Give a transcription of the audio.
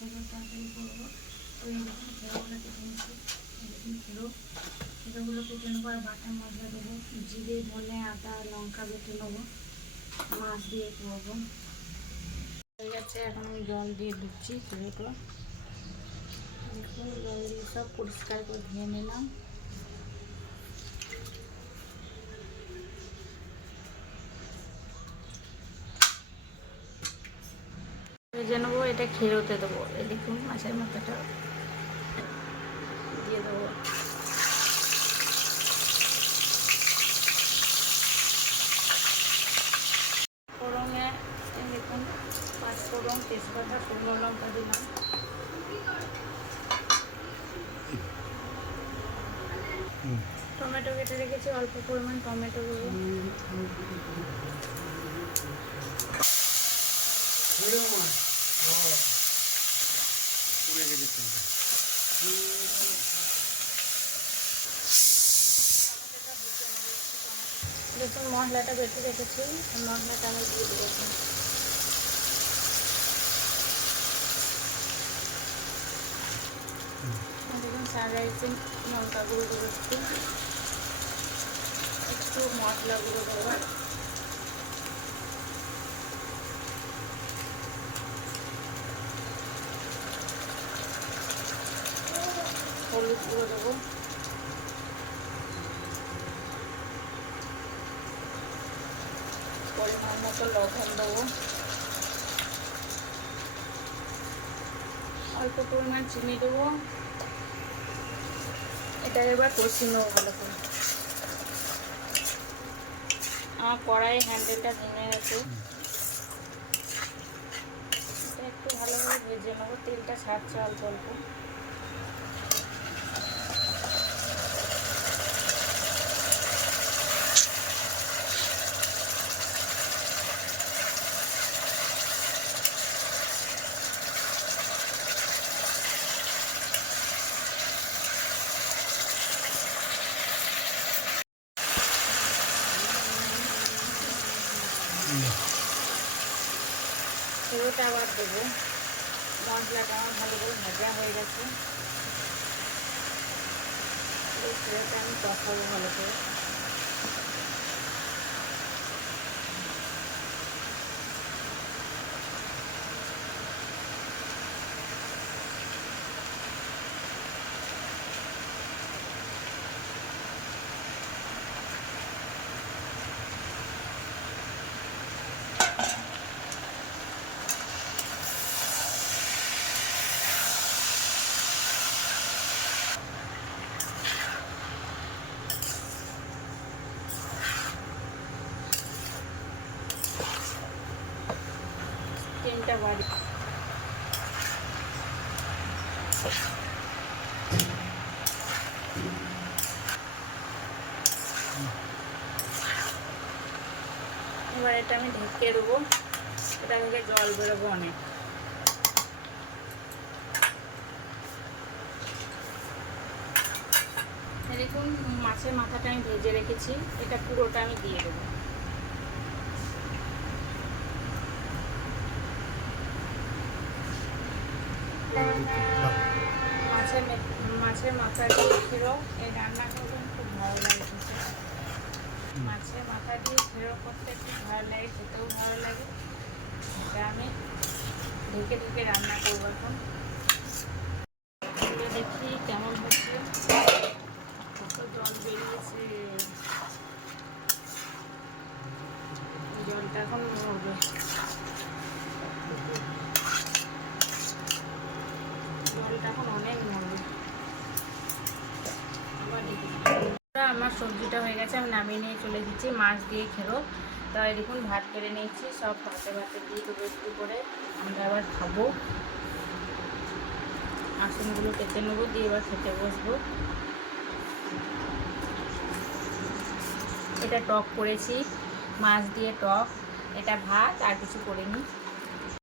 তাড়াতাড়ি করবো। তো এইরকম খেরোগুলো কেটে নিচ্ছি, এরকম খেরোগুলো কেটে নেবো। আর বাটা মশলা দেবো, জিরে ধনে আদা লঙ্কা বেটে নেবো, মাছ দিয়ে করবো। হয়ে গেছে, এখন আমি জল দিয়ে দিচ্ছি খেরোগুলো। দেখুন জল দিয়ে সব পরিষ্কার করে ধুয়ে নিলাম। ভেজে নেবো, এটা খেরোতে দেবো। এই দেখুন মাছের মাথাটা দিয়ে দেবো। ফোড়নে দেখুন পাঁচফোড়ন, তেজপাতা, শুকনো লঙ্কা দিলাম। টমেটো কেটে রেখেছি, অল্প পরিমাণ টমেটো দেবো। দেখুন মশলাটা বেটে রেখেছি, মশলাটা আমি দিয়ে দেবো। দেখুন সানরাইসে লঙ্কা গুঁড়ো দেবো, একটু মশলা গুঁড়ো দেবো, হলুদ গুঁড়ো দেবো, পরিমাণ মতো লবণ দেবো, অল্প পরিমাণ চিনি দেবো। এটা এবার কষিয়ে নেবো ভালো করে। আমার কড়াইয়ের হ্যান্ডেলটা ভেঙে গেছে, এটা একটু ভালোভাবে ভেজে নেবো। তেলটা ছাড়ছে অল্প অল্প। খেরোটা আবার দেবো। মশলাটা আমার ভালো করে ভাজা হয়ে গেছে, এই খেরোটা আমি কষাবো ভালো করে। তিনটা বাড়ি এবার এটা আমি ঢেকে দেবো, এটা থেকে জল বেরোবো অনেক। দেখুন মাছের মাথাটা আমি ভেজে রেখেছি, এটা পুরোটা আমি দিয়ে দেবো। মাছের মাথা দিয়ে খেরো এই রান্না করবেন, খুব ভালো লাগে খেতে। মাছের মাথা দিয়ে খেরো করতে খুব ভালো লাগে, খেতেও ভালো লাগে। এটা আমি ঢেকে ঢেকে রান্না করবো। এখন দেখি কেমন হচ্ছে, কত জল বেরিয়েছে। জলটা এখন মরবে, জলটা এখন অনেক মরবে। আমার সবজিটা হয়ে গেছে, আমি নামিয়ে নিয়ে চলে দিচ্ছি। মাছ দিয়ে খেরো, তাই দেখুন ভাত কেড়ে নিয়েছি, সব ভাতে ভাতে দিয়ে দেবো একটু করে। আমরা আবার খাবো। আসনগুলো কেটে নেবো, দিয়ে এবার খেতে বসবো। এটা টক করেছি, মাছ দিয়ে টক। এটা ভাত, আর কিছু করিনি।